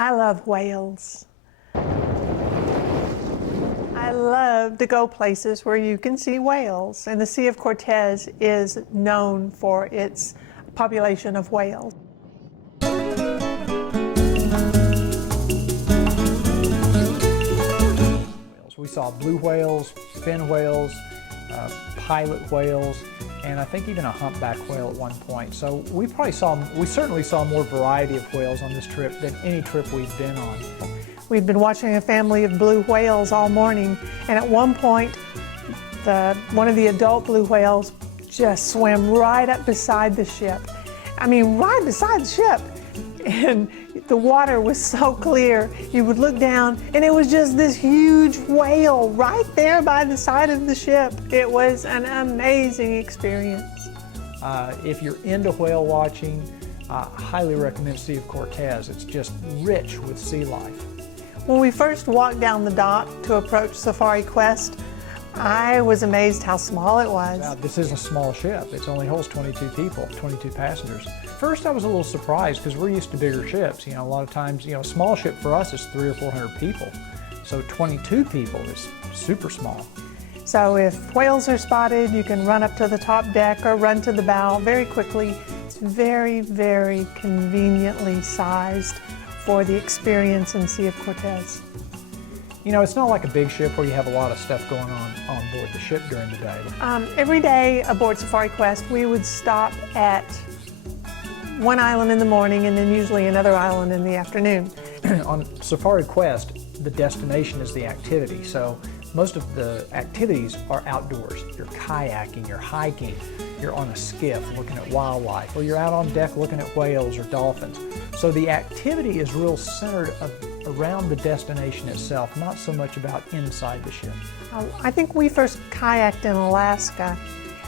I love whales. I love to go places where you can see whales, and the Sea of Cortes is known for its population of whales. We saw blue whales, fin whales, pilot whales, and I think even a humpback whale at one point. So we certainly saw more variety of whales on this trip than any trip we've been on. We'd been watching a family of blue whales all morning, and at one point, one of the adult blue whales just swam right up beside the ship. I mean, right beside the ship. And the water was so clear, you would look down and it was just this huge whale right there by the side of the ship. It was an amazing experience. If you're into whale watching, I highly recommend Sea of Cortes. It's just rich with sea life. When we first walked down the dock to approach Safari Quest, I was amazed how small it was. Now, this is a small ship. It only holds 22 people, 22 passengers. First, I was a little surprised because we're used to bigger ships. You know, a lot of times, a small ship for us is 300 or 400 people. So 22 people is super small. So if whales are spotted, you can run up to the top deck or run to the bow very quickly. It's very, very conveniently sized for the experience in Sea of Cortes. You know, it's not like a big ship where you have a lot of stuff going on board the ship during the day. Every day aboard Safari Quest, we would stop at one island in the morning and then usually another island in the afternoon. On Safari Quest, the destination is the activity. So most of the activities are outdoors. You're kayaking, you're hiking, you're on a skiff looking at wildlife, or you're out on deck looking at whales or dolphins. So the activity is real centered around the destination itself, not so much about inside the ship. I think we first kayaked in Alaska,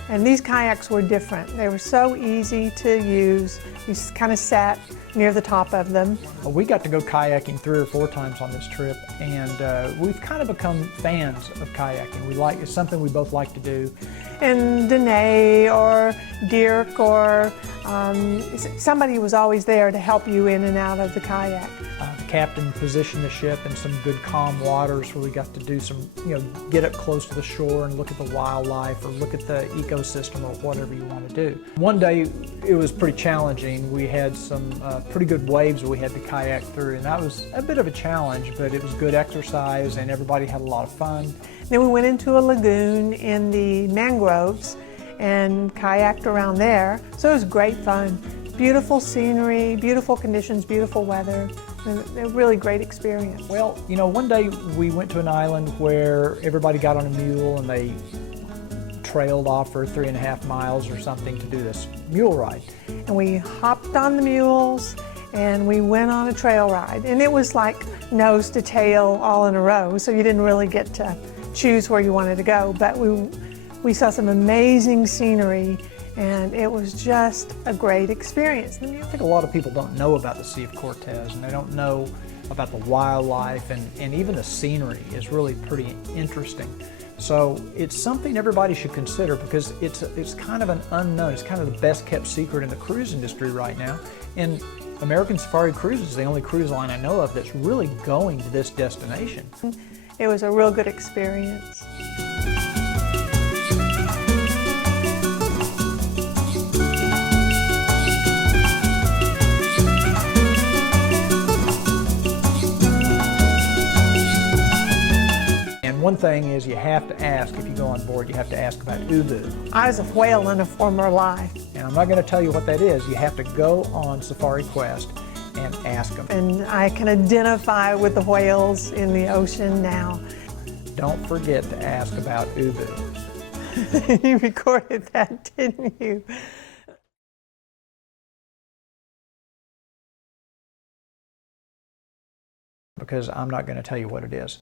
and these kayaks were different. They were so easy to use. You just kind of sat near the top of them. We got to go kayaking 3 or 4 times on this trip, and we've kind of become fans of kayaking. It's something we both like to do. And Danae or Dirk or somebody was always there to help you in and out of the kayak. The captain positioned the ship in some good calm waters where we got to do some, get up close to the shore and look at the wildlife or look at the ecosystem or whatever you want to do. One day it was pretty challenging. We had some pretty good waves we had to kayak through, and that was a bit of a challenge, but it was good exercise and everybody had a lot of fun. Then we went into a lagoon in the mangroves and kayaked around there. So it was great fun. Beautiful scenery, beautiful conditions, beautiful weather. A really great experience. Well, one day we went to an island where everybody got on a mule and they trailed off for 3.5 miles or something to do this mule ride. And we hopped on the mules and we went on a trail ride. And it was like nose to tail all in a row, so you didn't really get to choose where you wanted to go. But we saw some amazing scenery, and it was just a great experience. I think a lot of people don't know about the Sea of Cortes, and they don't know about the wildlife, and even the scenery is really pretty interesting. So it's something everybody should consider because it's kind of an unknown. It's kind of the best kept secret in the cruise industry right now. And American Safari Cruises is the only cruise line I know of that's really going to this destination. It was a real good experience. One thing is you have to ask, if you go on board, you have to ask about ubu. I was a whale in a former life. And I'm not going to tell you what that is. You have to go on Safari Quest and ask them. And I can identify with the whales in the ocean now. Don't forget to ask about ubu. You recorded that, didn't you? Because I'm not going to tell you what it is.